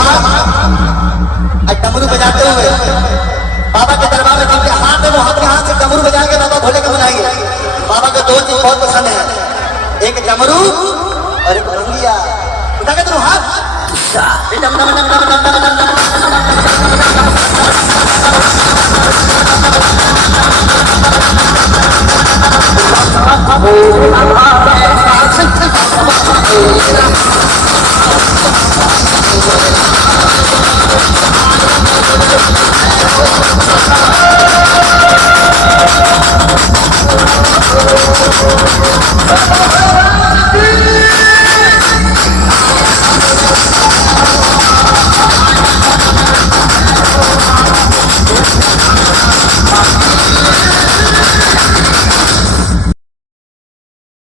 हाथ डमरू बजाते हुए बाबा के दरबार में जिनके हाथ है वो अपने हाथ से डमरू बजाएंगे, बाबा भोले को बुलाएंगे। बाबा को दो चीज बहुत पसंद है, एक डमरू और एक भंगिया। उठा के तुम हाथ